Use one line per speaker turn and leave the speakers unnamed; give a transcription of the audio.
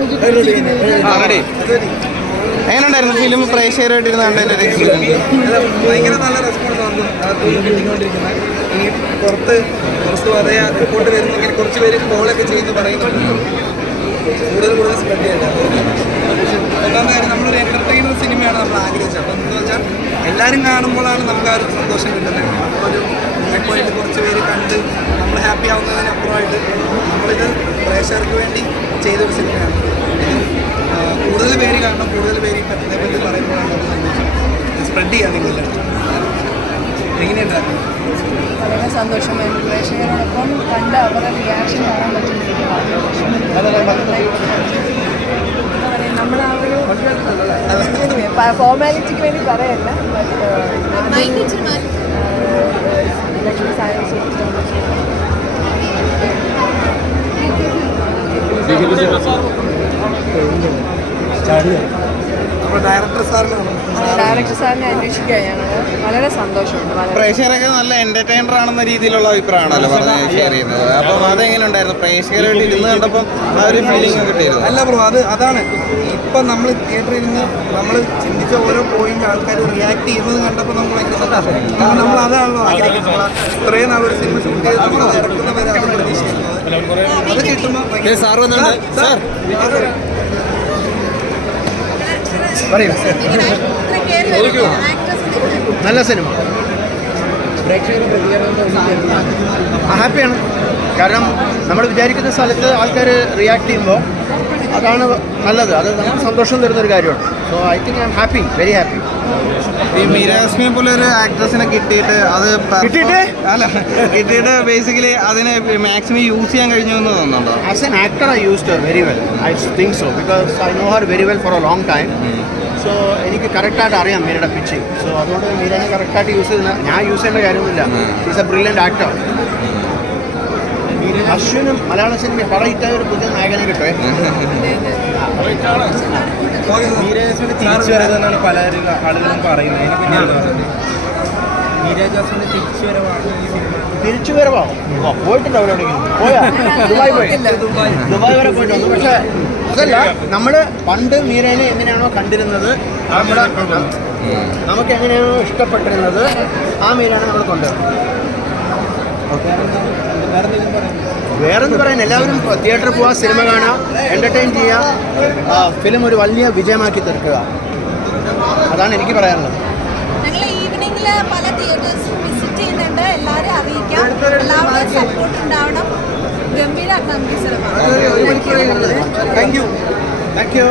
ആ റെഡി എങ്ങനെയുണ്ടായിരുന്നു ഫിലിം പ്രേക്ഷകരായിട്ടിരുന്ന് കണ്ടതിന്റെ ഒരു എക്സ്പീരിയൻസ്
അല്ല, ഭയങ്കര നല്ല റെസ്പോൺസ് ആണ്. കിട്ടിക്കൊണ്ടിരിക്കുന്നത്. ഇനി പുറത്ത് കുറച്ച് പറയാ റിപ്പോർട്ട് വരുന്നെങ്കിൽ കുറച്ച് പേര് കോളൊക്കെ ചെയ്യുന്നു പറയുന്നുണ്ട് കൂടുതൽ കൂടുതൽ സ്പ്രെഡ് ചെയ്യട്ടെ ഒന്നാമത്തെ കാര്യം നമ്മളൊരു എന്റർടൈനർ സിനിമയാണ് നമ്മൾ ആഗ്രഹിച്ചത്. അപ്പം എന്ന് വെച്ചാൽ എല്ലാവരും കാണുമ്പോഴാണ് നമുക്ക് ആ ഒരു സന്തോഷം കിട്ടുന്നത്. ഒരു പോയിന്റ് കുറച്ച് പേര് കണ്ട് നമ്മൾ ഹാപ്പി ആവുന്നതിനപ്പുറമായിട്ട് നമ്മളിത് പ്രേക്ഷകർക്ക് വേണ്ടി ചെയ്തൊരു സിനിമയാണ് കൂടുതൽ പേര് കാരണം കൂടുതൽ പേര് ഈ പറ്റിനെ പറ്റി പറയുമ്പോഴാണ് നമുക്ക് സന്തോഷം സ്പ്രെഡ് ചെയ്യാൻ നിങ്ങളുടെ എങ്ങനെയുണ്ടായിരുന്നു
വളരെ സന്തോഷമായി പ്രേക്ഷകരോടൊപ്പം കണ്ട് അവരുടെ റിയാക്ഷൻ കാണാൻ പറ്റുന്നത് നമ്മൾ ആ ഒരു ഫോർമാലിറ്റിക്ക് വേണ്ടി പറയല്ല ലക്ഷ്മി സായ
അപ്പോൾ ഡയറക്ടർ സാറിന്
അന്വേഷിക്കുക ഞങ്ങൾ വളരെ സന്തോഷമുണ്ട്
പ്രേക്ഷകരൊക്കെ നല്ല എന്റർടൈനർ ആണെന്ന രീതിയിലുള്ള അഭിപ്രായമാണല്ലോ പറഞ്ഞ് ഷെയർ ചെയ്യുന്നത്. അപ്പം അതെങ്ങനെ ഉണ്ടായിരുന്നു പ്രേക്ഷകരായിട്ട് ഇരുന്ന് കണ്ടപ്പോൾ ആ ഒരു ഫീലിംഗ് കിട്ടിയിരുന്നു?
അല്ല ബ്രോ അത് അതാണ്. ഇപ്പം നമ്മൾ തിയേറ്ററിൽ നിന്ന് നമ്മൾ ചിന്തിച്ച ഓരോ പോയിന്റ് ആൾക്കാർ റിയാക്ട് ചെയ്യുന്നത് കണ്ടപ്പോൾ നമ്മൾ ഭയങ്കര സന്തോഷം കാരണം നമ്മൾ അതാണല്ലോ ആഗ്രഹിക്കുന്നത്. ഇത്രയും നാളൊരു സിനിമ ഷൂട്ട് ചെയ്ത് നമ്മൾ അത് ഇറക്കുന്നവരെ അത് പ്രതീക്ഷിക്കുന്നത് അത് കിട്ടുമ്പോൾ
സാർ. സാർ
പറയൂ. നല്ല സിനിമ. ഹാപ്പിയാണ്. കാരണം നമ്മൾ വിചാരിക്കുന്ന സ്ഥലത്ത് ആൾക്കാർ റിയാക്ട് ചെയ്യുമ്പോൾ അതാണ് നല്ലത്. അത് നമുക്ക് സന്തോഷം തരുന്നൊരു കാര്യമാണ്. So I think I am happy very happy
ഈ മീരാസ്മിയെ പോലെ ഒരു ആക്ട്രസിനെ കിട്ടിയിട്ട് അത്
കിട്ടിയിട്ട്?
അല്ല കിട്ടിയിട്ട് ബേസിക്കലി അതിനെ മാക്സിമം യൂസ് ചെയ്യാൻ കഴിഞ്ഞു എന്ന് തോന്നുന്നുണ്ടോ?
As an actor I use very well I think so because I know her very well for a long time so എനിക്ക് കറക്റ്റായിട്ട് അറിയാം മീരയുടെ പിച്ചിങ് സോ അതുകൊണ്ട് മീരനെ കറക്റ്റായിട്ട് യൂസ് ചെയ്യുന്ന ഞാൻ യൂസ് ചെയ്യേണ്ട കാര്യമൊന്നുമില്ല. ഈസ് എ ബ്രില്യന്റ് ആക്ടർ അശ്വിനും മലയാള സിനിമ പറയിട്ട ഒരു പുതിയ നായകനെ കിട്ടുമേ
തിരിച്ചു വരുന്നതാണ് പലരും ആളുകളും പറയുന്നത്. എനിക്ക് പിന്നെയാണ് നീരജാസിന്റെ തിരിച്ചു വരവാണ് ഈ സിനിമ.
തിരിച്ചു വരവോ? പോയിട്ടുണ്ട് അവിടെ പോയാ? ദുബായ് പോയി. ദുബായ്. വരെ പോയിട്ട് വന്നു പക്ഷേ അതല്ല നമ്മൾ പണ്ട് മീരേനെ എങ്ങനെയാണോ കണ്ടിരുന്നത് നമ്മുടെ നമുക്ക് എങ്ങനെയാണോ ഇഷ്ടപ്പെട്ടിരുന്നത് ആ മീരാണ് നമ്മൾ കൊണ്ടുവരുന്നത് വേറെന്ന് പറയാൻ എല്ലാവരും തിയേറ്ററിൽ പോവാ സിനിമ കാണുക എന്റർടൈൻ ചെയ്യുക ഫിലിം ഒരു വലിയ വിജയമാക്കി തീർക്കുക. അതാണ് എനിക്ക് പറയാനുള്ളത്.
പല തിയേറ്റേഴ്സ് വിസിറ്റ് ചെയ്യുന്നുണ്ട്. എല്ലാവരും അറിയിക്കാം. എല്ലാവരുടെയും സപ്പോർട്ട് ഉണ്ടാവണം. ഗംഭീര
താങ്ക് യു
താങ്ക് യു